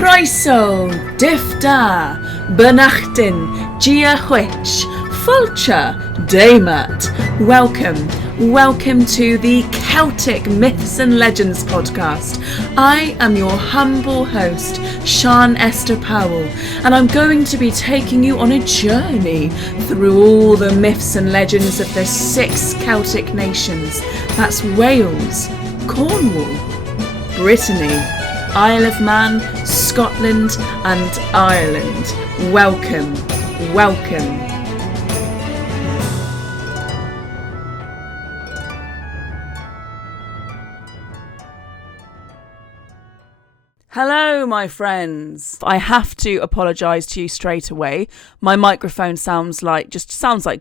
Croeso, Difda, Bernachtin, Gia Hwitch, Fulcher, Daymat. Welcome to the Celtic Myths and Legends podcast. I am your humble host, Sian Esther Powell, and I'm going to be taking you on a journey through all the myths and legends of the 6 Celtic nations. That's Wales, Cornwall, Brittany, Isle of Man, Scotland and Ireland. Welcome. Hello, my friends. I have to apologise to you straight away. My microphone sounds like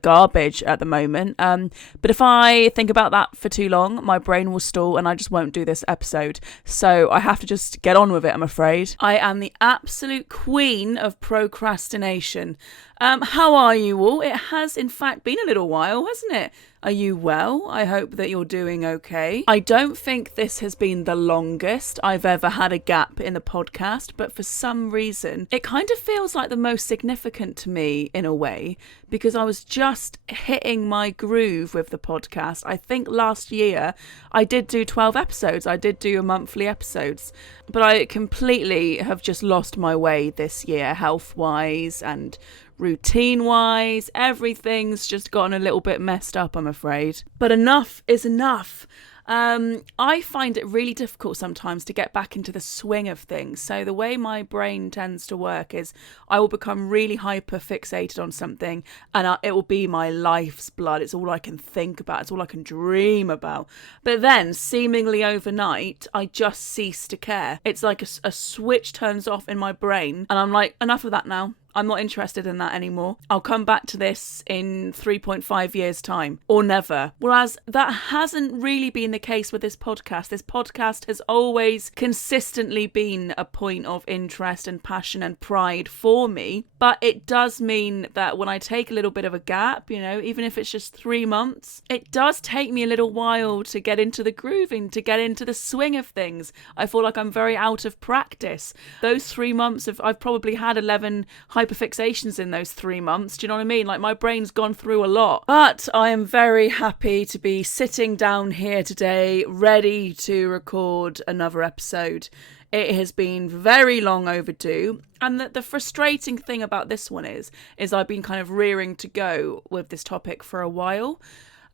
garbage at the moment. But if I think about that for too long, my brain will stall and I just won't do this episode. So I have to just get on with it, I'm afraid. I am the absolute queen of procrastination. How are you all? It has, in fact, been a little while, hasn't it? Are you well? I hope that you're doing okay. I don't think this has been the longest I've ever had a gap in the podcast, but for some reason, it kind of feels like the most significant to me in a way, because I was just hitting my groove with the podcast. I think last year I did do 12 episodes. I did do monthly episodes, but I completely have just lost my way this year, health-wise and routine-wise. Everything's just gotten a little bit messed up, I'm afraid. But enough is enough. I find it really difficult sometimes to get back into the swing of things. So the way my brain tends to work is I will become really hyper fixated on something and it will be my life's blood. It's all I can think about. It's all I can dream about. But then seemingly overnight, I just cease to care. It's like a switch turns off in my brain and I'm like, enough of that now. I'm not interested in that anymore. I'll come back to this in 3.5 years' time, or never. Whereas that hasn't really been the case with this podcast. This podcast has always consistently been a point of interest and passion and pride for me. But it does mean that when I take a little bit of a gap, even if it's just 3 months, it does take me a little while to get into the grooving, to get into the swing of things. I feel like I'm very out of practice. Those 3 months I've probably had 11 hyperfixations in those 3 months. Do you know what I mean? Like, my brain's gone through a lot. But I am very happy to be sitting down here today, ready to record another episode. It has been very long overdue. And the frustrating thing about this one is I've been kind of rearing to go with this topic for a while.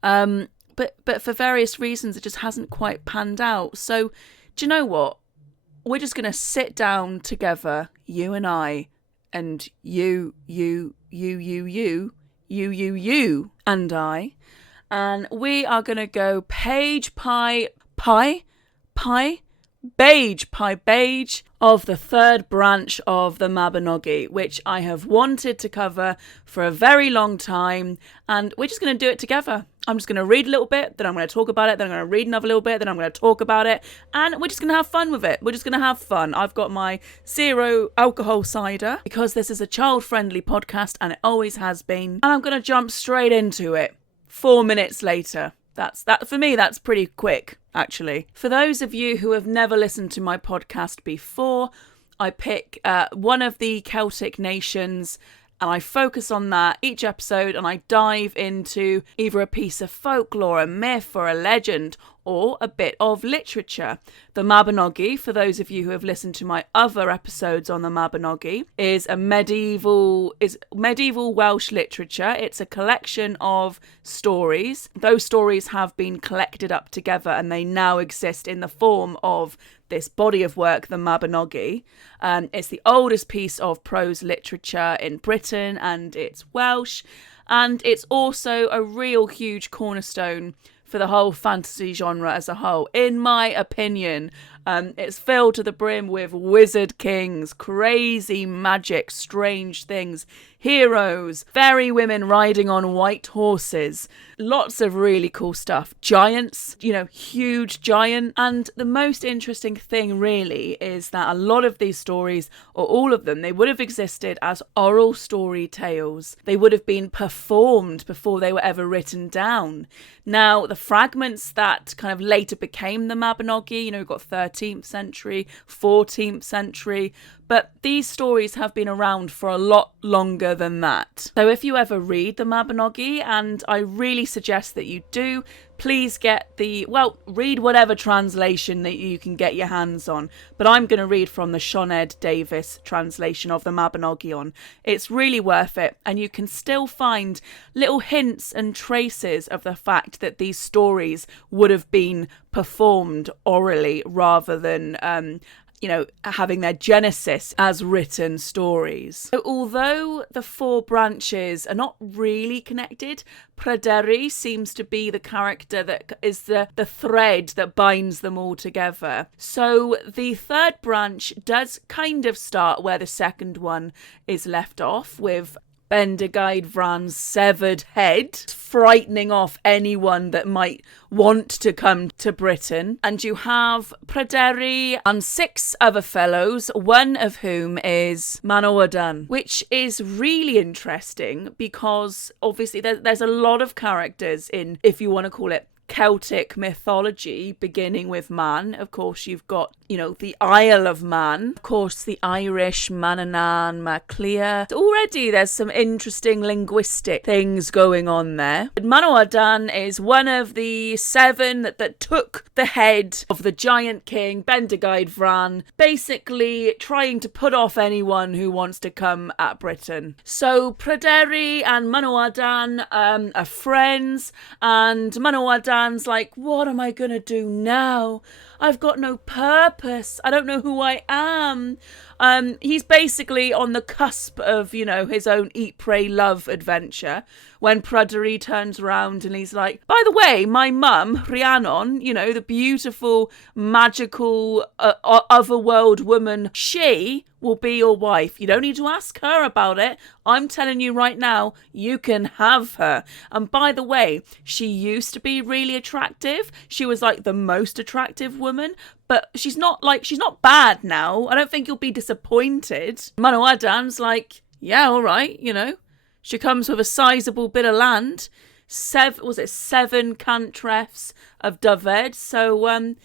But for various reasons, it just hasn't quite panned out. So, do you know what? We're just going to sit down together, you and I, and you and I, and we are going to go beige of the third branch of the Mabinogi, which I have wanted to cover for a very long time, and we're just going to do it together. I'm just going to read a little bit, then I'm going to talk about it, then I'm going to read another little bit, then I'm going to talk about it, and we're just going to have fun with it. We're just going to have fun. I've got my 0 alcohol cider, because this is a child-friendly podcast, and it always has been, and I'm going to jump straight into it. 4 minutes later. That for me, that's pretty quick, actually. For those of you who have never listened to my podcast before, I pick one of the Celtic nations and I focus on that each episode, and I dive into either a piece of folklore, a myth or a legend, or a bit of literature. The Mabinogi, for those of you who have listened to my other episodes on the Mabinogi, is medieval Welsh literature. It's a collection of stories. Those stories have been collected up together and they now exist in the form of this body of work, the Mabinogi. It's the oldest piece of prose literature in Britain, and it's Welsh. And it's also a real huge cornerstone for the whole fantasy genre as a whole, in my opinion. It's filled to the brim with wizard kings, crazy magic, strange things, heroes, fairy women riding on white horses, lots of really cool stuff. Giants, huge giant. And the most interesting thing really is that a lot of these stories, or all of them, they would have existed as oral story tales. They would have been performed before they were ever written down. Now, the fragments that kind of later became the Mabinogi, we've got 13th century, 14th century, but these stories have been around for a lot longer than that. So if you ever read the Mabinogi, and I really suggest that you do, please read whatever translation that you can get your hands on. But I'm going to read from the Sioned Davies translation of the Mabinogion. It's really worth it. And you can still find little hints and traces of the fact that these stories would have been performed orally rather than having their genesis as written stories. So although the four branches are not really connected, Pryderi seems to be the character that is the thread that binds them all together. So the third branch does kind of start where the second one is left off, with Bendigeid Vran's severed head, frightening off anyone that might want to come to Britain. And you have Pryderi and 6 other fellows, one of whom is Mabinogi, which is really interesting because obviously there's a lot of characters in, if you want to call it, Celtic mythology, beginning with Man. Of course, you've got, the Isle of Man. Of course, the Irish, Manannán, Maclia. Already there's some interesting linguistic things going on there. But Mabinogi is one of the 7 that took the head of the giant king, Bendigeid Vran, basically trying to put off anyone who wants to come at Britain. So Pryderi and Mabinogi are friends, and Mabinogi's like, what am I going to do now? I've got no purpose. I don't know who I am. He's basically on the cusp of, his own eat, pray, love adventure when Pryderi turns around and he's like, by the way, my mum, Rhiannon, the beautiful, magical, otherworld woman, she will be your wife. You don't need to ask her about it. I'm telling you right now, you can have her. And by the way, she used to be really attractive. She was like the most attractive woman, but she's not bad now. I don't think you'll be disappointed. Mabinogi's like, yeah, all right, She comes with a sizable bit of land. 7 cantrefs of Dyfed. So,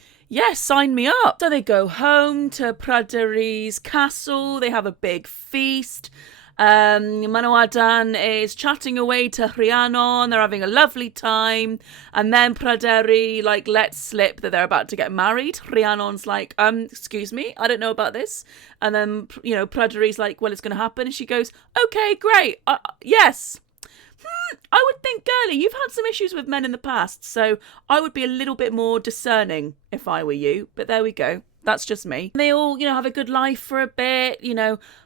sign me up. So they go home to Pryderi's castle. They have a big feast. Mabinogi is chatting away to Rhiannon. They're having a lovely time. And then Pryderi lets slip that they're about to get married. Rhiannon's like, excuse me, I don't know about this. And then, Pryderi's like, well, it's going to happen. And she goes, okay, great. Yes. I would think, girlie, you've had some issues with men in the past, so I would be a little bit more discerning if I were you. But there we go. That's just me. They all, have a good life for a bit,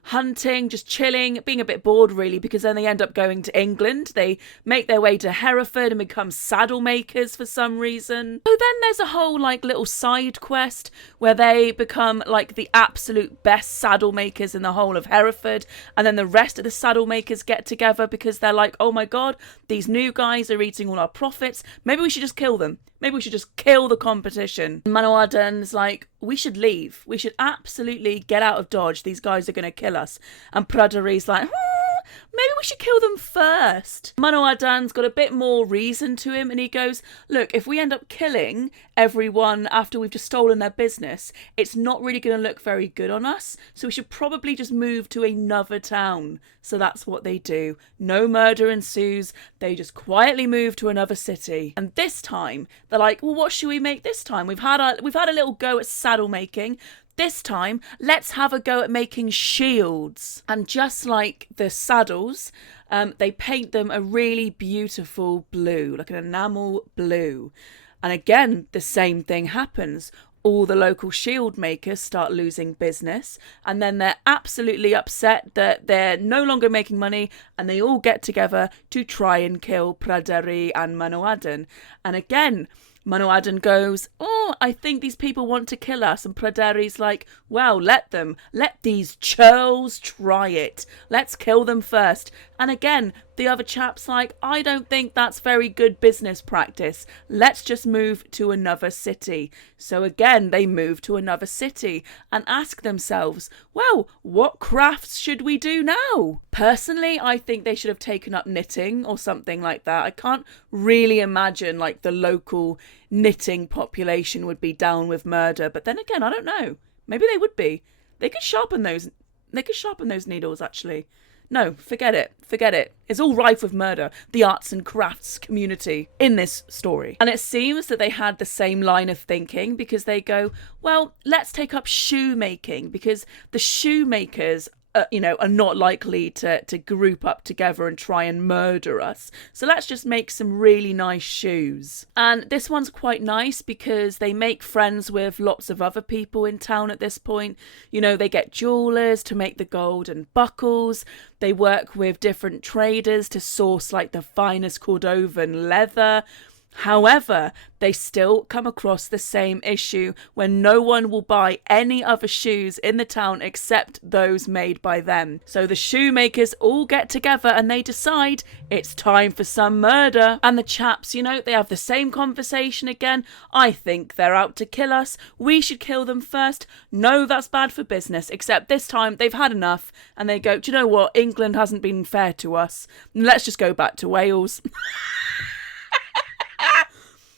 hunting, just chilling, being a bit bored really, because then they end up going to England. They make their way to Hereford and become saddle makers for some reason. So then there's a whole little side quest where they become the absolute best saddle makers in the whole of Hereford. And then the rest of the saddle makers get together because they're like, oh my God, these new guys are eating all our profits. Maybe we should just kill them. Maybe we should just kill the competition. Mabinogi's like, we should leave. We should absolutely get out of Dodge. These guys are going to kill us. And Pryderi's like, maybe we should kill them first. Mabinogi's got a bit more reason to him, and he goes, look, if we end up killing everyone after we've just stolen their business, it's not really going to look very good on us. So we should probably just move to another town. So that's what they do. No murder ensues. They just quietly move to another city. And this time, they're like, well, what should we make this time? We've had a little go at saddle making. This time, let's have a go at making shields. And just like the saddles, they paint them a really beautiful blue, like an enamel blue. And again, the same thing happens. All the local shield makers start losing business, and then they're absolutely upset that they're no longer making money, and they all get together to try and kill Pryderi and Mabinogi. And again, Manawydan goes, oh, I think these people want to kill us. And Pryderi's like, well, let them. Let these churls try it. Let's kill them first. And again, the other chap's like, I don't think that's very good business practice. Let's just move to another city. So again, they move to another city and ask themselves, well, what crafts should we do now? Personally, I think they should have taken up knitting or something like that. I can't really imagine like the local knitting population would be down with murder. But then again, I don't know. Maybe they would be. They could sharpen those needles, actually. No, forget it. It's all rife with murder, the arts and crafts community in this story. And it seems that they had the same line of thinking, because they go, well, let's take up shoemaking, because the shoemakers are not likely to group up together and try and murder us. So let's just make some really nice shoes. And this one's quite nice because they make friends with lots of other people in town at this point. They get jewelers to make the golden buckles. They work with different traders to source like the finest Cordovan leather. However, they still come across the same issue when no one will buy any other shoes in the town except those made by them. So the shoemakers all get together and they decide it's time for some murder. And the chaps, they have the same conversation again. I think they're out to kill us. We should kill them first. No, that's bad for business. Except this time they've had enough and they go, do you know what? England hasn't been fair to us. Let's just go back to Wales.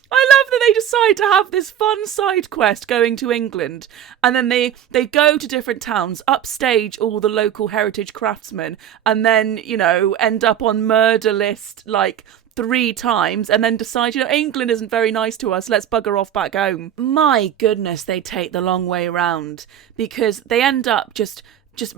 I love that they decide to have this fun side quest going to England, and then they go to different towns, upstage all the local heritage craftsmen, and then, end up on murder list like 3 times, and then decide, England isn't very nice to us, let's bugger off back home. My goodness, they take the long way round, because they end up just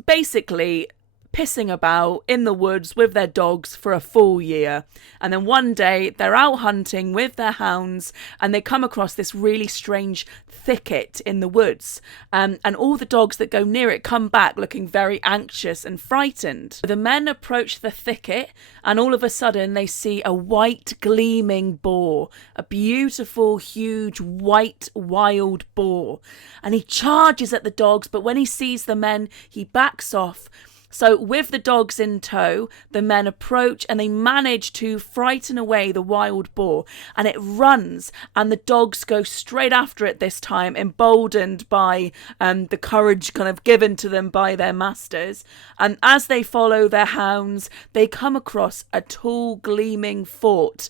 basically pissing about in the woods with their dogs for a full year. And then one day they're out hunting with their hounds and they come across this really strange thicket in the woods. And all the dogs that go near it come back looking very anxious and frightened. The men approach the thicket and all of a sudden they see a white gleaming boar, a beautiful, huge, white, wild boar. And he charges at the dogs, but when he sees the men, he backs off. So with the dogs in tow, the men approach and they manage to frighten away the wild boar, and it runs and the dogs go straight after it this time, emboldened by the courage kind of given to them by their masters. And as they follow their hounds, they come across a tall gleaming fort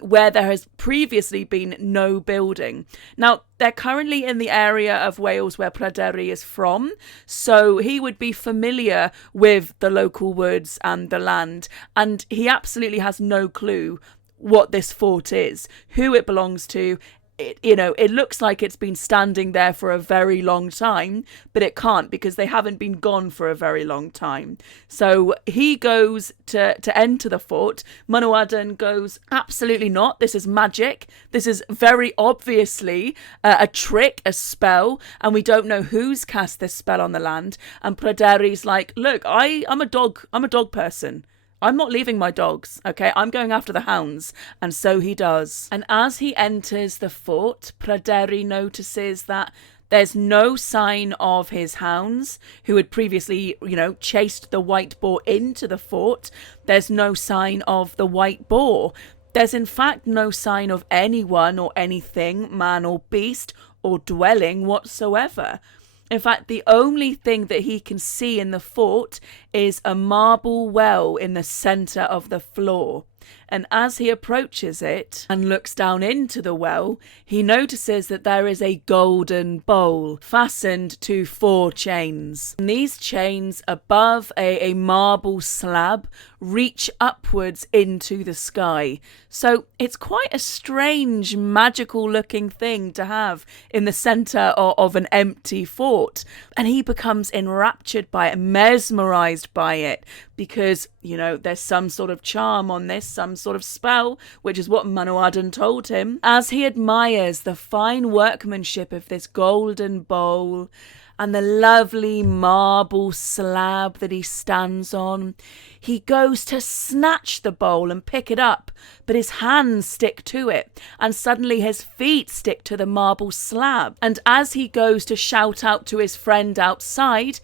where there has previously been no building. Now, they're currently in the area of Wales where Pryderi is from, so he would be familiar with the local woods and the land, and he absolutely has no clue what this fort is, who it belongs to. It looks like it's been standing there for a very long time, but it can't, because they haven't been gone for a very long time. So he goes to enter the fort. Manawydan goes, absolutely not. This is magic. This is very obviously a trick, a spell, and we don't know who's cast this spell on the land. And Pryderi's like, look, I'm a dog person. I'm not leaving my dogs, okay? I'm going after the hounds. And so he does. And as he enters the fort, Pryderi notices that there's no sign of his hounds, who had previously, chased the white boar into the fort. There's no sign of the white boar. There's in fact no sign of anyone or anything, man or beast, or dwelling whatsoever. In fact, the only thing that he can see in the fort is a marble well in the centre of the floor. And as he approaches it and looks down into the well, he notices that there is a golden bowl fastened to 4 chains. And these chains above a marble slab reach upwards into the sky. So it's quite a strange, magical looking thing to have in the centre of an empty fort. And he becomes enraptured by it, mesmerised by it. because, there's some sort of charm on this, some sort of spell, which is what Manawydan told him. As he admires the fine workmanship of this golden bowl and the lovely marble slab that he stands on, he goes to snatch the bowl and pick it up, but his hands stick to it, and suddenly his feet stick to the marble slab. And as he goes to shout out to his friend outside,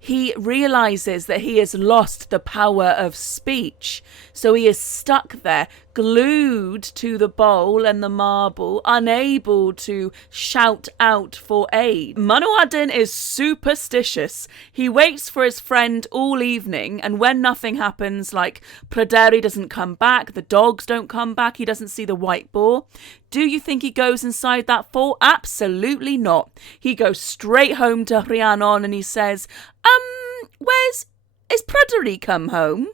he realizes that he has lost the power of speech. So he is stuck there, glued to the bowl and the marble, unable to shout out for aid. Manawydan is superstitious. He waits for his friend all evening, and when nothing happens, like Pryderi doesn't come back, the dogs don't come back, he doesn't see the white boar, do you think he goes inside that fort? Absolutely not. He goes straight home to Rhiannon and he says, is Pryderi come home?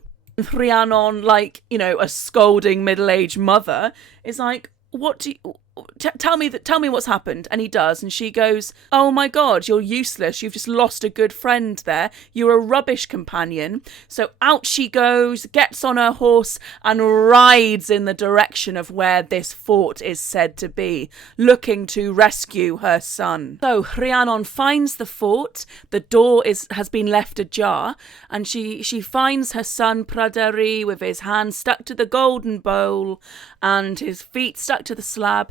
Rhiannon, like, a scolding middle-aged mother, is like, what do you... Tell me what's happened. And he does, and she goes, oh my god, you're useless, you've just lost a good friend there, you're a rubbish companion. So out she goes, gets on her horse and rides in the direction of where this fort is said to be, looking to rescue her son. So Rhiannon finds the fort, the door has been left ajar, and she finds her son Pryderi with his hands stuck to the golden bowl and his feet stuck to the slab.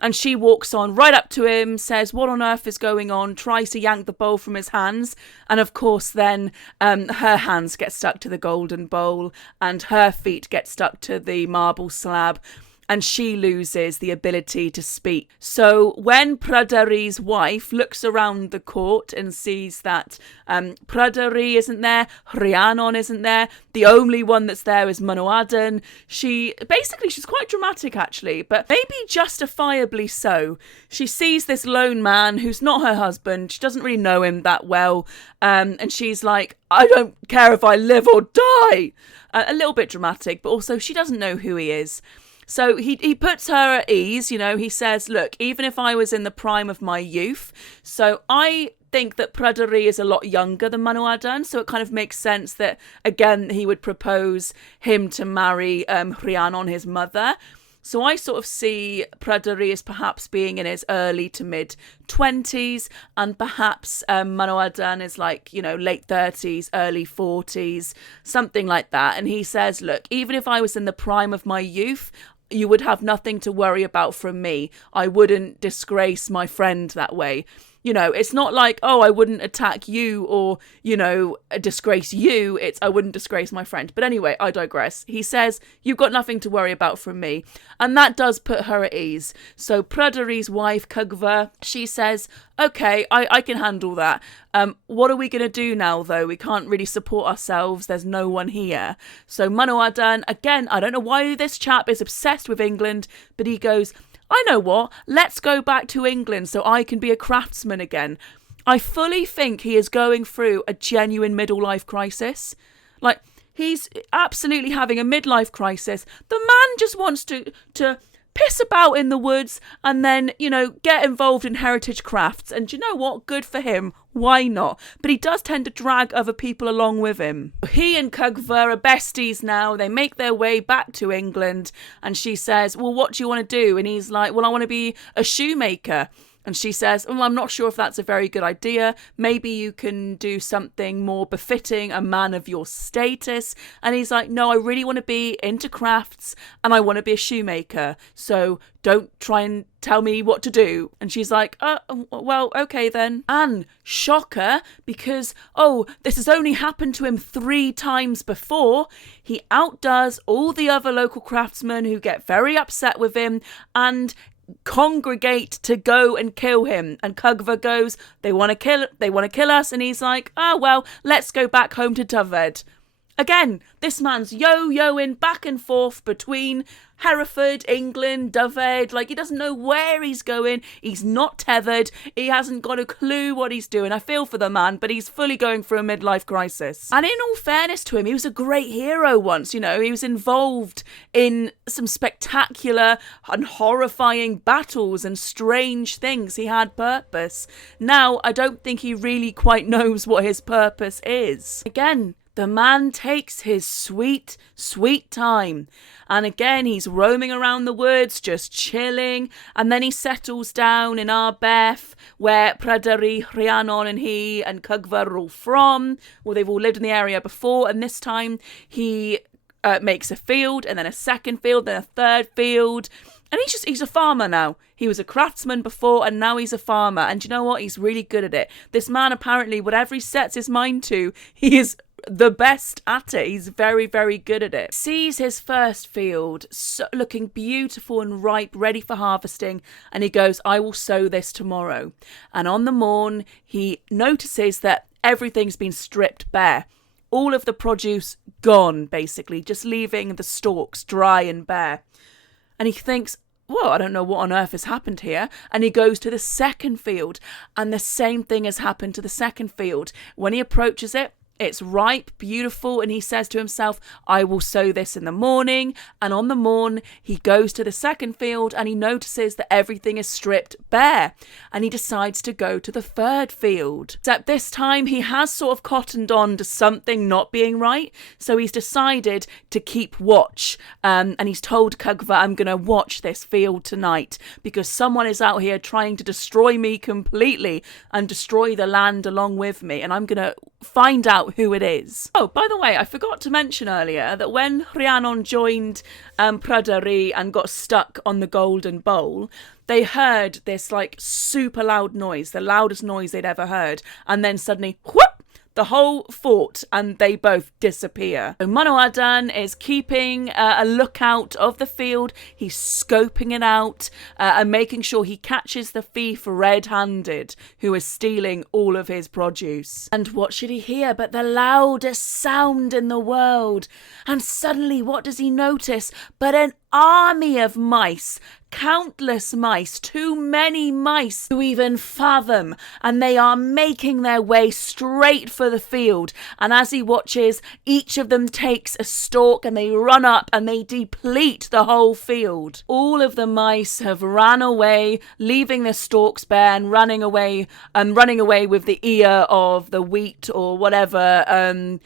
And she walks on right up to him, says, what on earth is going on? Tries to yank the bowl from his hands. And of course, then her hands get stuck to the golden bowl and her feet get stuck to the marble slab. And she loses the ability to speak. So when Pryderi's wife looks around the court and sees that Pryderi isn't there, Rhiannon isn't there, the only one that's there is Manawydan, she's quite dramatic actually, but maybe justifiably so. She sees this lone man who's not her husband, she doesn't really know him that well, and she's like, I don't care if I live or die. A little bit dramatic, but also she doesn't know who he is. So he puts her at ease, he says, look, even if I was in the prime of my youth, so I think that Pryderi is a lot younger than Manawydan, so it kind of makes sense that, again, he would propose him to marry Rhiannon, his mother. So I sort of see Pryderi as perhaps being in his early to mid 20s, and perhaps Manawydan is like, late 30s, early 40s, something like that. And he says, look, even if I was in the prime of my youth, you would have nothing to worry about from me. I wouldn't disgrace my friend that way. It's not like, oh, I wouldn't attack you or, disgrace you. It's, I wouldn't disgrace my friend. But anyway, I digress. He says, you've got nothing to worry about from me. And that does put her at ease. So Pryderi's wife, Cugva, she says, okay, I can handle that. What are we going to do now, though? We can't really support ourselves. There's no one here. So Manawydan, again, I don't know why this chap is obsessed with England, but he goes, I know what, let's go back to England so I can be a craftsman again. I fully think he is going through a genuine middle-life crisis. Like, he's absolutely having a midlife crisis. The man just wants to piss about in the woods and then, get involved in heritage crafts. And you know what? Good for him. Why not? But he does tend to drag other people along with him. He and Cugva are besties now. They make their way back to England and she says, well, what do you want to do? And he's like, well, I want to be a shoemaker. And she says, well, I'm not sure if that's a very good idea. Maybe you can do something more befitting a man of your status. And he's like, no, I really want to be into crafts and I want to be a shoemaker. So don't try and tell me what to do. And she's like, well, okay then. And shocker, because, this has only happened to him 3 times before. He outdoes all the other local craftsmen who get very upset with him and congregate to go and kill him. And Cugva goes, they want to kill us. And he's like, well, let's go back home to Dyfed. Again, this man's yo-yoing back and forth between Hereford, England, Dyfed. Like, he doesn't know where he's going. He's not tethered. He hasn't got a clue what he's doing. I feel for the man, but he's fully going through a midlife crisis. And in all fairness to him, he was a great hero once, He was involved in some spectacular and horrifying battles and strange things. He had purpose. Now, I don't think he really quite knows what his purpose is. Again, The man takes his sweet, sweet time. And again, he's roaming around the woods, just chilling. And then he settles down in Arbeth, where Pryderi, Rhiannon and he and Cugva are all from. Well, they've all lived in the area before. And this time he makes a field, and then a second field, then a third field. And he's a farmer now. He was a craftsman before, and now he's a farmer. And you know what? He's really good at it. This man, apparently, whatever he sets his mind to, he is the best at it. He's very, very good at it. Sees his first field looking beautiful and ripe, ready for harvesting, and he goes, I will sow this tomorrow. And on the morn, he notices that everything's been stripped bare. All of the produce gone, basically, just leaving the stalks dry and bare. And he thinks, well, I don't know what on earth has happened here. And he goes to the second field, and the same thing has happened to the second field. When he approaches it, it's ripe, beautiful, and he says to himself, I will sow this in the morning. And on the morn, he goes to the second field and he notices that everything is stripped bare. And he decides to go to the third field. Except this time, he has sort of cottoned on to something not being right. So he's decided to keep watch. And he's told Cugva, I'm going to watch this field tonight because someone is out here trying to destroy me completely and destroy the land along with me. And I'm going to find out who it is. Oh, by the way, I forgot to mention earlier that when Rhiannon joined Pryderi and got stuck on the golden bowl, they heard this like super loud noise, the loudest noise they'd ever heard, and then suddenly, whoop, the whole fort, and they both disappear. So Manawydan is keeping a lookout of the field. He's scoping it out and making sure he catches the thief red-handed who is stealing all of his produce. And what should he hear but the loudest sound in the world? And suddenly, what does he notice but an army of mice, countless mice, too many mice to even fathom, and they are making their way straight for the field. And as he watches, each of them takes a stalk and they run up and they deplete the whole field. All of the mice have ran away, leaving the stalks bare and running away with the ear of the wheat or whatever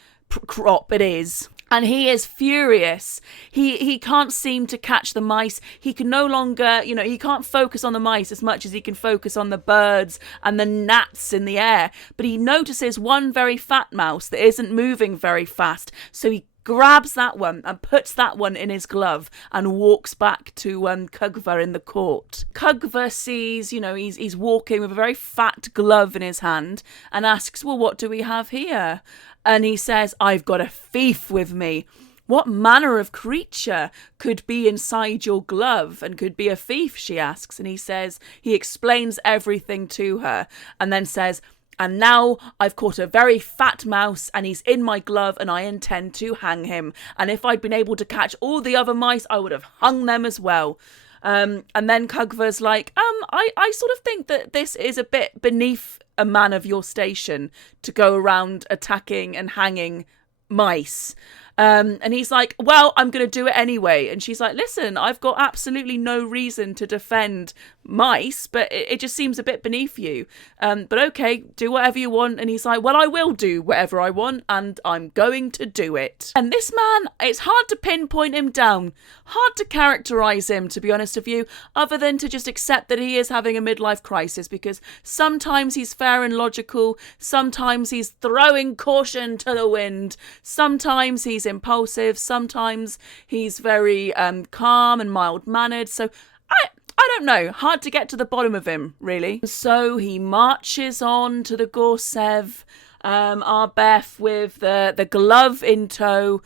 crop it is. And he is furious. He can't seem to catch the mice. He can no longer, he can't focus on the mice as much as he can focus on the birds and the gnats in the air. But he notices one very fat mouse that isn't moving very fast. So he grabs that one and puts that one in his glove and walks back to Cugva in the court. Cugva sees, he's walking with a very fat glove in his hand and asks, well, what do we have here? And he says, I've got a thief with me. What manner of creature could be inside your glove and could be a thief, she asks. And he explains everything to her and then says, and now I've caught a very fat mouse and he's in my glove and I intend to hang him. And if I'd been able to catch all the other mice, I would have hung them as well. And then Cugva's like, I sort of think that this is a bit beneath a man of your station to go around attacking and hanging mice. And he's like, well, I'm going to do it anyway. And she's like, listen, I've got absolutely no reason to defend mice, but it just seems a bit beneath you. But okay, do whatever you want. And he's like, well, I will do whatever I want and I'm going to do it. And this man, it's hard to pinpoint him down, hard to characterize him, to be honest with you, other than to just accept that he is having a midlife crisis, because sometimes he's fair and logical, sometimes he's throwing caution to the wind, sometimes he's impulsive, sometimes he's very calm and mild-mannered. So I don't know, hard to get to the bottom of him, really. So he marches on to the Gorsev, Arbeth, with the glove in tow,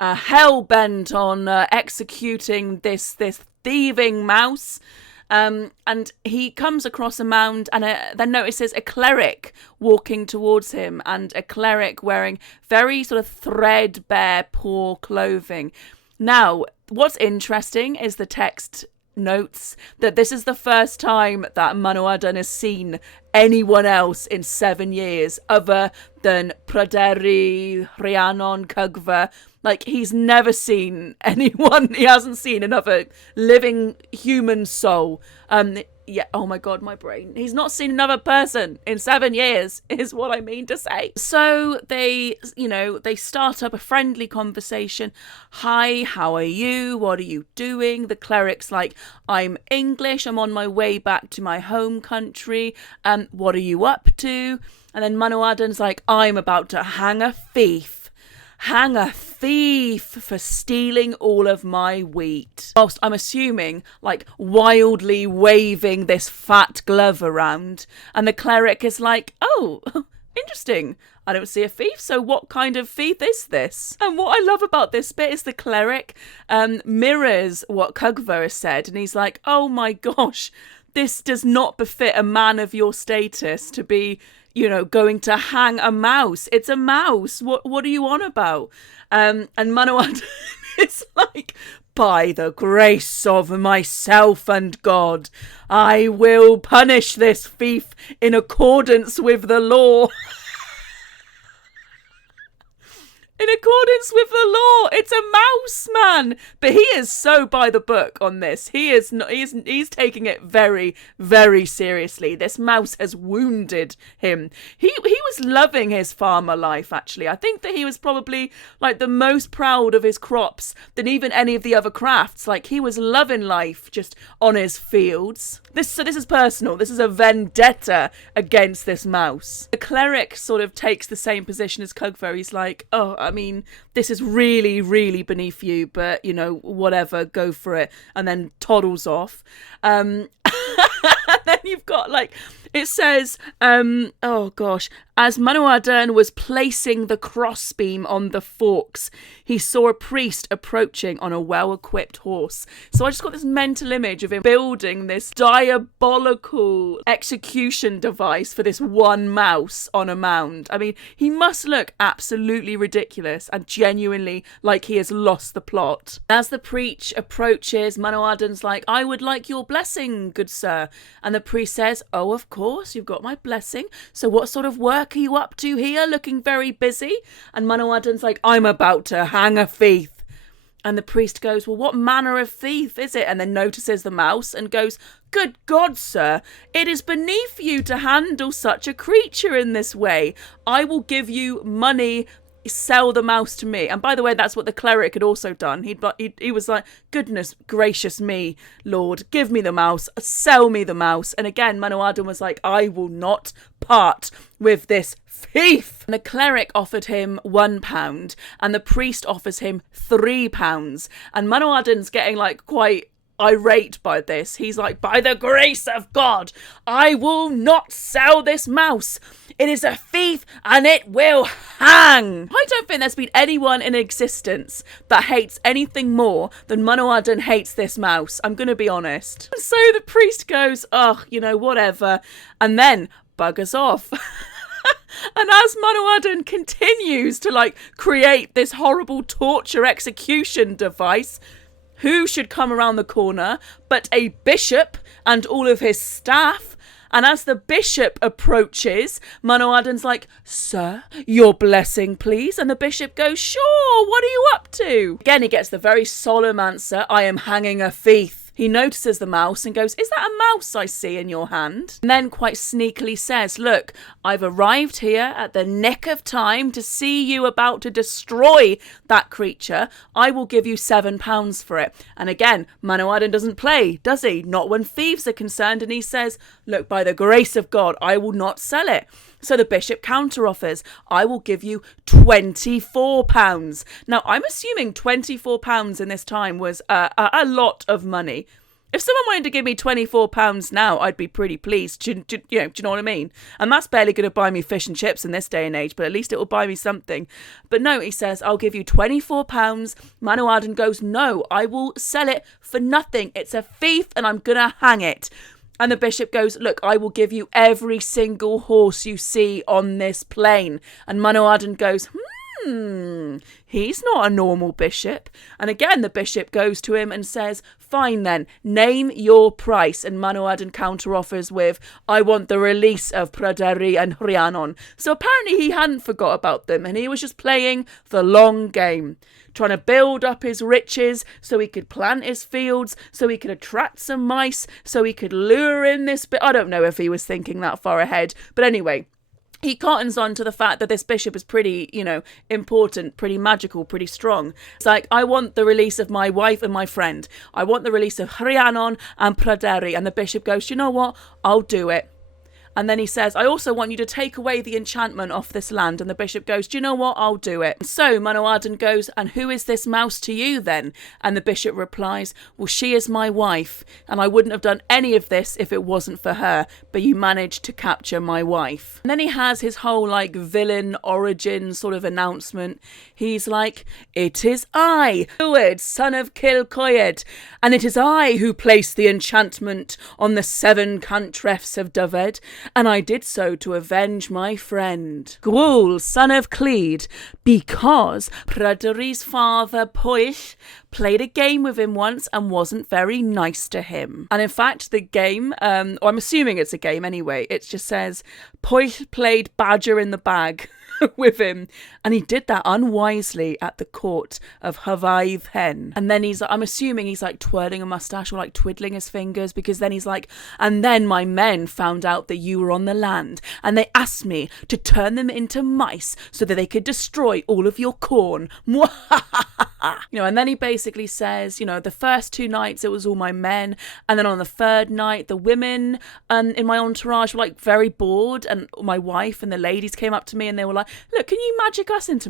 hell-bent on executing this thieving mouse. And he comes across a mound and then notices a cleric walking towards him, and a cleric wearing very sort of threadbare, poor clothing. Now, what's interesting is the text notes that this is the first time that Manawydan is seen anyone else in 7 years other than Pryderu, Rhiannon, Cugva. Like, he's never seen anyone. He hasn't seen another living human soul. Yeah, oh my God, my brain. He's not seen another person in 7 years, is what I mean to say. So they start up a friendly conversation. Hi, how are you? What are you doing? The cleric's like, I'm English. I'm on my way back to my home country. What are you up to? And then Manawydan's like, I'm about to hang a thief for stealing all of my wheat. Whilst I'm assuming, like, wildly waving this fat glove around. And the cleric is like, oh, interesting. I don't see a thief, so what kind of thief is this? And what I love about this bit is the cleric mirrors what Cugva has said. And he's like, oh my gosh, this does not befit a man of your status to be, going to hang a mouse. It's a mouse. What are you on about? And Manawydan is like, by the grace of myself and God, I will punish this thief in accordance with the law. In accordance with the law. It's a mouse, man. But he is so by the book on this. He is not. He's taking it very, very seriously. This mouse has wounded him. He was loving his farmer life, actually. I think that he was probably like the most proud of his crops than even any of the other crafts. Like, he was loving life just on his fields. This is personal. This is a vendetta against this mouse. The cleric sort of takes the same position as Cugva. He's like, oh, I mean, this is really, really beneath you, but, whatever, go for it. And then toddles off. And then you've got, like, it says, oh gosh, as Manawydan was placing the crossbeam on the forks, he saw a priest approaching on a well-equipped horse. So I just got this mental image of him building this diabolical execution device for this one mouse on a mound. I mean, he must look absolutely ridiculous and genuinely like he has lost the plot. As the preach approaches, Manawydan's like, I would like your blessing, good sir. And the priest says, oh, of course, you've got my blessing. So what sort of work are you up to here? Looking very busy. And Manawydan's like, I'm about to hang a thief. And the priest goes, well, what manner of thief is it? And then notices the mouse and goes, good God, sir, it is beneath you to handle such a creature in this way. I will give you money. Sell the mouse to me. And by the way, that's what the cleric had also done. He was like, goodness gracious me, Lord, give me the mouse, sell me the mouse. And again, Manawydan was like, I will not part with this thief. And the cleric offered him £1 and the priest offers him £3. And Manawydan's getting like quite irate by this. He's like, by the grace of God, I will not sell this mouse. It is a thief and it will hang. I don't think there's been anyone in existence that hates anything more than Manawydan hates this mouse. I'm going to be honest. And so the priest goes, oh, whatever. And then buggers off. And as Manawydan continues to like create this horrible torture execution device, who should come around the corner but a bishop and all of his staff? And as the bishop approaches, Manawydan's like, sir, your blessing, please. And the bishop goes, sure, what are you up to? Again, he gets the very solemn answer, I am hanging a thief. He notices the mouse and goes, is that a mouse I see in your hand? And then quite sneakily says, look, I've arrived here at the nick of time to see you about to destroy that creature. I will give you £7 for it. And again, Manawydan doesn't play, does he? Not when thieves are concerned. And he says, look, by the grace of God, I will not sell it. So the bishop counteroffers, I will give you £24. Now, I'm assuming £24 in this time was a lot of money. If someone wanted to give me £24 now, I'd be pretty pleased. Do you know what I mean? And that's barely going to buy me fish and chips in this day and age, but at least it will buy me something. But no, he says, I'll give you £24. Manawydan goes, no, I will sell it for nothing. It's a thief and I'm going to hang it. And the bishop goes, look, I will give you every single horse you see on this plain. And Manawydan goes, he's not a normal bishop. And again, the bishop goes to him and says, fine then, name your price. And Manawydan counteroffers with, I want the release of Pryderi and Rhiannon. So apparently he hadn't forgot about them, and he was just playing the long game, trying to build up his riches so he could plant his fields, so he could attract some mice, so he could lure in this bit. I don't know if he was thinking that far ahead, but anyway, he cottons on to the fact that this bishop is pretty, important, pretty magical, pretty strong. It's like, I want the release of my wife and my friend. I want the release of Rhiannon and Pryderi. And the bishop goes, you know what? I'll do it. And then he says, I also want you to take away the enchantment off this land. And the bishop goes, do you know what? I'll do it. So Manawydan goes, and who is this mouse to you then? And the bishop replies, well, she is my wife. And I wouldn't have done any of this if it wasn't for her. But you managed to capture my wife. And then he has his whole villain origin sort of announcement. He's like, it is I, Llywyd, son of Cilcoed. And it is I who placed the enchantment on the 7 cantrefs of Dyfed. And I did so to avenge my friend, Gwwl, son of Clyd, because Pryderi's father, Pwyll, played a game with him once and wasn't very nice to him. And in fact, the game, or I'm assuming it's a game anyway, it just says, Pwyll played Badger in the Bag with him, and he did that unwisely at the court of Hyfaidd Hen. And then I'm assuming he's twirling a mustache or twiddling his fingers, because then he's like, and then my men found out that you were on the land, and they asked me to turn them into mice so that they could destroy all of your corn. And then he basically says, the first 2 nights it was all my men, and then on the 3rd night the women in my entourage were very bored, and my wife and the ladies came up to me and they were like, look, can you magic us into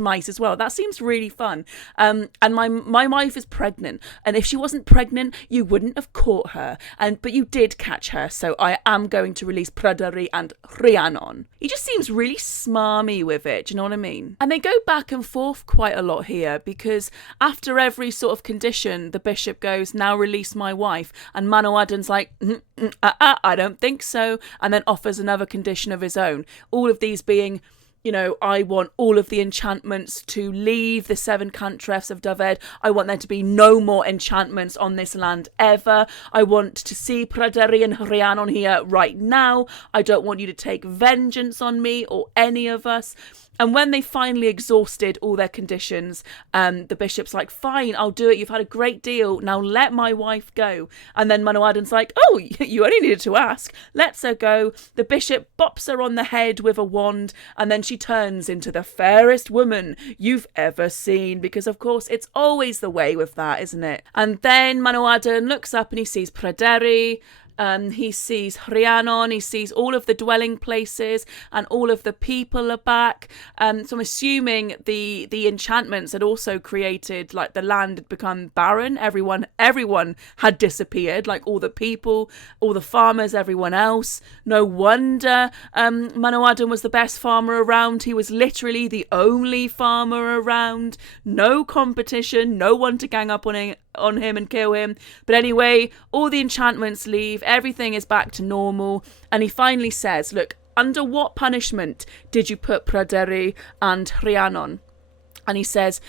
mice as well? That seems really fun. And my wife is pregnant, and if she wasn't pregnant you wouldn't have caught her, but you did catch her, so I am going to release Pryderi and Rhiannon. He just seems really smarmy with it, do you know what I mean? And they go back and forth quite a lot here, because after every sort of condition the bishop goes, now release my wife, and Manawydan's like, I don't think so, and then offers another condition of his own, all of these being, I want all of the enchantments to leave the 7 cantrefs of Dyfed. I want there to be no more enchantments on this land ever. I want to see Pryderi and Rhiannon here right now. I don't want you to take vengeance on me or any of us. And when they finally exhausted all their conditions, the bishop's like, fine, I'll do it. You've had a great deal. Now let my wife go. And then Manawydan's like, oh, you only needed to ask. Let's her go. The bishop bops her on the head with a wand, and then she turns into the fairest woman you've ever seen. Because, of course, it's always the way with that, isn't it? And then Manawydan looks up and he sees Pryderi. He sees Rhiannon, he sees all of the dwelling places, and all of the people are back. So I'm assuming the enchantments had also created, the land had become barren. Everyone had disappeared, all the people, all the farmers, everyone else. No wonder Manawydan was the best farmer around. He was literally the only farmer around. No competition, no one to gang up on him and kill him. But anyway, all the enchantments leave, everything is back to normal, and he finally says, look, under what punishment did you put Pryderi and Rhiannon? And he says,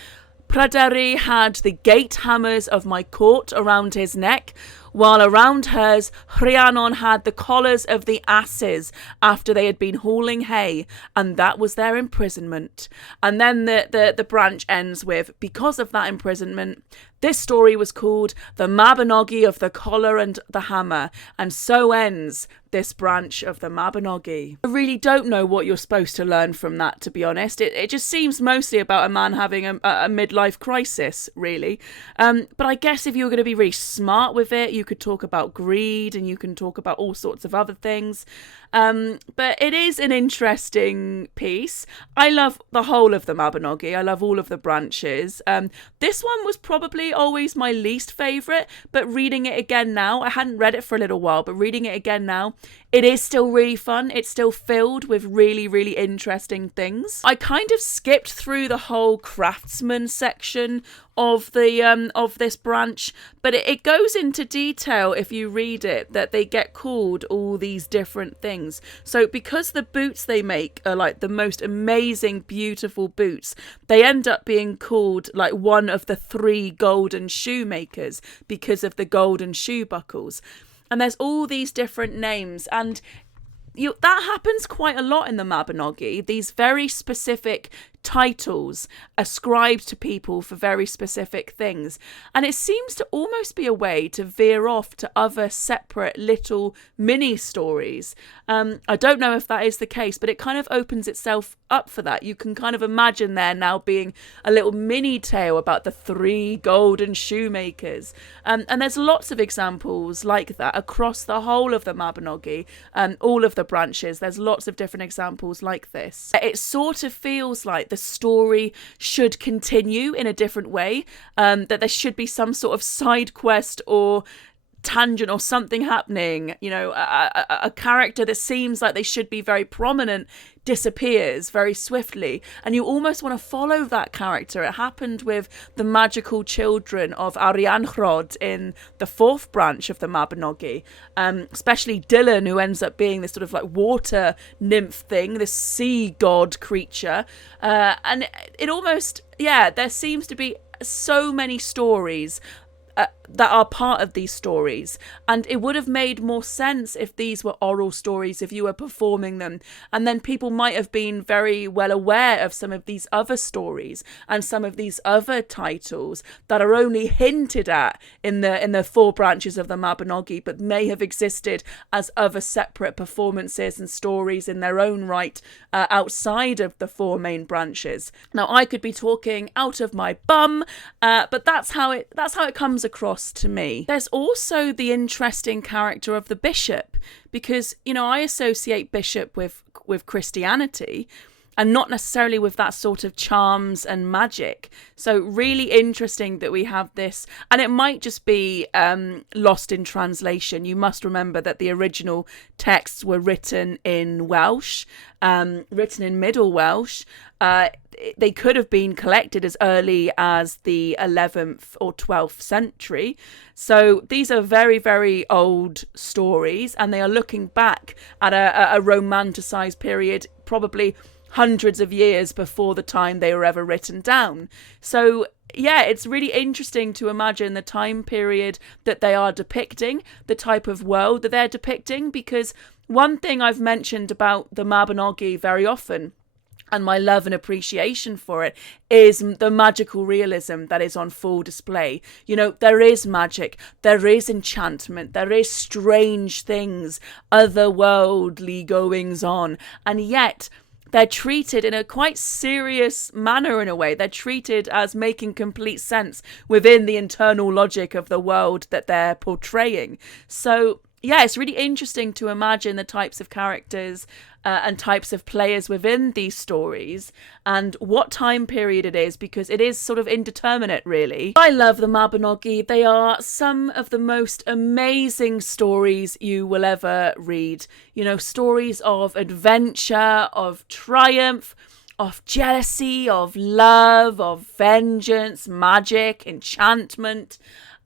Pryderi had the gate hammers of my court around his neck, while around hers, Rhiannon had the collars of the asses after they had been hauling hay, and that was their imprisonment. And then the branch ends with, because of that imprisonment, this story was called the Mabinogi of the Collar and the Hammer, and so ends this branch of the Mabinogi. I really don't know what you're supposed to learn from that, to be honest. It just seems mostly about a man having a midlife crisis, really. But I guess if you were going to be really smart with it, you could talk about greed and you can talk about all sorts of other things. But it is an interesting piece. I love the whole of the Mabinogi. I love all of the branches. This one was probably always my least favourite, but reading it again now, I hadn't read it for a little while, but reading it again now, it is still really fun. It's still filled with really, really interesting things. I kind of skipped through the whole craftsman section of the of this branch, but it goes into detail detail if you read it that they get called all these different things. So because the boots they make are like the most amazing, beautiful boots, they end up being called like one of the 3 golden shoemakers because of the golden shoe buckles. And there's all these different names, and that happens quite a lot in the Mabinogi. These very specific titles ascribed to people for very specific things. And it seems to almost be a way to veer off to other separate little mini stories. I don't know if that is the case, but it kind of opens itself up for that. You can kind of imagine there now being a little mini tale about the 3 golden shoemakers. And there's lots of examples like that across the whole of the Mabinogi, all of the branches. There's lots of different examples like this. It sort of feels like the story should continue in a different way, that there should be some sort of side quest or tangent or something happening. You know, a character that seems like they should be very prominent disappears very swiftly, and you almost want to follow that character. It happened with the magical children of Arianrhod in the 4th branch of the Mabinogi, especially Dylan, who ends up being this sort of like water nymph thing, this sea god creature, and it almost, there seems to be so many stories that are part of these stories, and it would have made more sense if these were oral stories, if you were performing them, and then people might have been very well aware of some of these other stories and some of these other titles that are only hinted at in the 4 branches of the Mabinogi, but may have existed as other separate performances and stories in their own right outside of the 4 main branches. Now, I could be talking out of my bum, but that's how it comes across to me. There's also the interesting character of the bishop, because, you know, I associate bishop with Christianity, and not necessarily with that sort of charms and magic. So really interesting that we have this, and it might just be lost in translation. You must remember that the original texts were written in Welsh, written in Middle Welsh. They could have been collected as early as the 11th or 12th century. So these are very, very old stories, and they are looking back at a romanticized period, probably hundreds of years before the time they were ever written down. So it's really interesting to imagine the time period that they are depicting, the type of world that they're depicting, because one thing I've mentioned about the Mabinogi very often, and my love and appreciation for it, is the magical realism that is on full display. You know, there is magic, there is enchantment, there is strange things, otherworldly goings on, and yet they're treated in a quite serious manner in a way. They're treated as making complete sense within the internal logic of the world that they're portraying. So it's really interesting to imagine the types of characters and types of players within these stories and what time period it is, because it is sort of indeterminate, really. I love the Mabinogi. They are some of the most amazing stories you will ever read. You know, stories of adventure, of triumph, of jealousy, of love, of vengeance, magic, enchantment,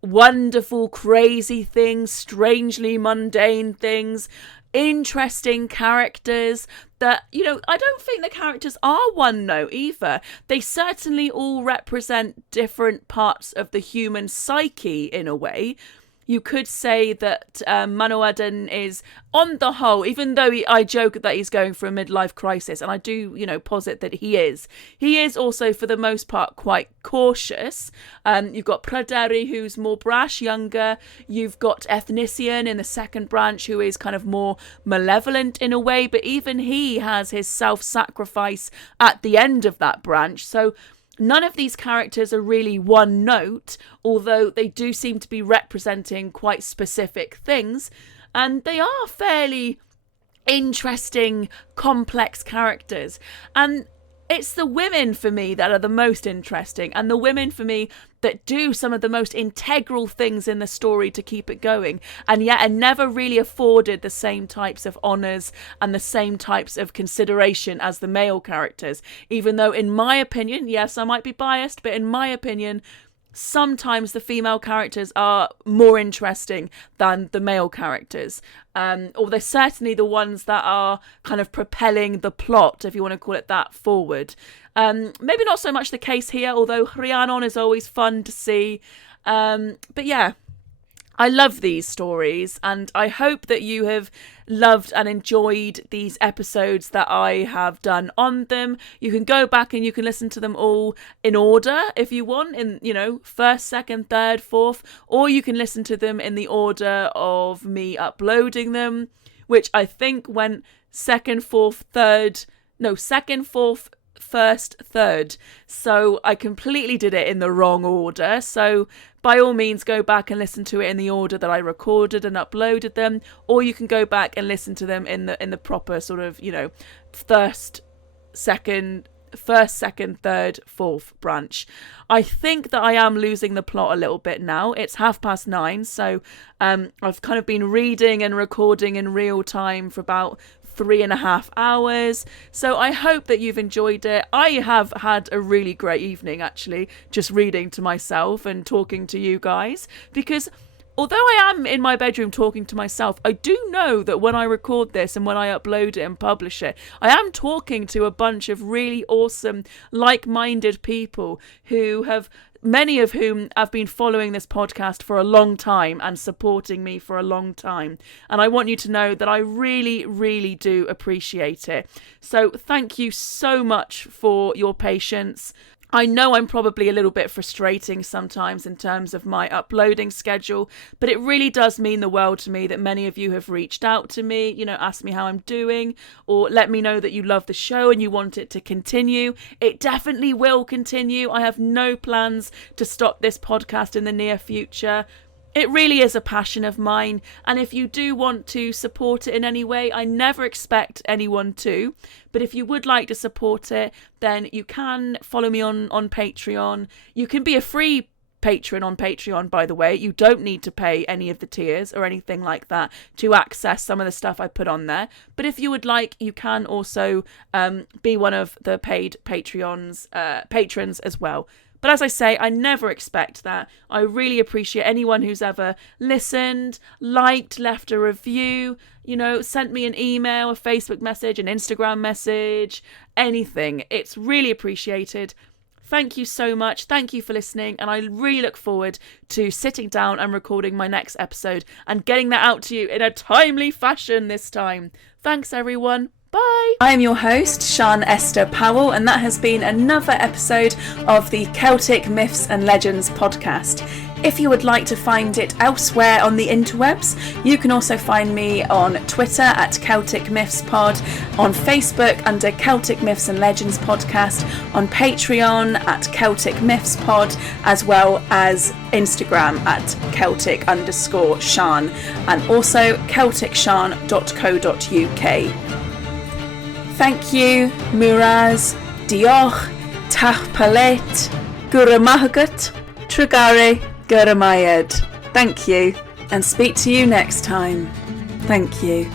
wonderful, crazy things, strangely mundane things, interesting characters that, you know, I don't think the characters are one note either. They certainly all represent different parts of the human psyche in a way. You could say that Manawydan is, on the whole, even though I joke that he's going for a midlife crisis, and I do, you know, posit that he is also, for the most part, quite cautious. You've got Pryderi, who's more brash, younger. You've got Ethnician in the 2nd branch, who is kind of more malevolent in a way, but even he has his self-sacrifice at the end of that branch. So none of these characters are really one note, although they do seem to be representing quite specific things. And they are fairly interesting, complex characters. And it's the women for me that are the most interesting, and the women for me that do some of the most integral things in the story to keep it going, and yet are never really afforded the same types of honours and the same types of consideration as the male characters. Even though, in my opinion, yes, I might be biased, but in my opinion, sometimes the female characters are more interesting than the male characters. Or they're certainly the ones that are kind of propelling the plot, if you want to call it that, forward. Maybe not so much the case here, although Rhiannon is always fun to see. But yeah, I love these stories, and I hope that you have loved and enjoyed these episodes that I have done on them. You can go back and you can listen to them all in order if you want, in, first, second, third, fourth, or you can listen to them in the order of me uploading them, which I think went second, fourth, first, third. So I completely did it in the wrong order. So by all means, go back and listen to it in the order that I recorded and uploaded them, or you can go back and listen to them in the proper sort of, first, second, third, fourth branch. I think that I am losing the plot a little bit now. It's 9:30, so I've kind of been reading and recording in real time for about 3.5 hours. So I hope that you've enjoyed it. I have had a really great evening, actually, just reading to myself and talking to you guys, because although I am in my bedroom talking to myself, I do know that when I record this and when I upload it and publish it, I am talking to a bunch of really awesome, like-minded people many of whom have been following this podcast for a long time and supporting me for a long time. And I want you to know that I really, really do appreciate it. So thank you so much for your patience. I know I'm probably a little bit frustrating sometimes in terms of my uploading schedule, but it really does mean the world to me that many of you have reached out to me, asked me how I'm doing, or let me know that you love the show and you want it to continue. It definitely will continue. I have no plans to stop this podcast in the near future. It really is a passion of mine, and if you do want to support it in any way, I never expect anyone to, but if you would like to support it, then you can follow me on Patreon. You can be a free patron on Patreon, by the way. You don't need to pay any of the tiers or anything like that to access some of the stuff I put on there, but if you would like, you can also be one of the paid patrons as well. But as I say, I never expect that. I really appreciate anyone who's ever listened, liked, left a review, sent me an email, a Facebook message, an Instagram message, anything. It's really appreciated. Thank you so much. Thank you for listening. And I really look forward to sitting down and recording my next episode and getting that out to you in a timely fashion this time. Thanks, everyone. Bye. I am your host, Sian Esther Powell, and that has been another episode of the Celtic Myths and Legends podcast. If you would like to find it elsewhere on the interwebs, you can also find me on Twitter at Celtic Myths Pod, on Facebook under Celtic Myths and Legends podcast, on Patreon at Celtic Myths Pod, as well as Instagram at Celtic_Sian, and also CelticSian.co.uk. Thank you, Muraz, Diolch, Tachpalet, Guramahagat, Tragare, Guramayed. Thank you, and speak to you next time. Thank you.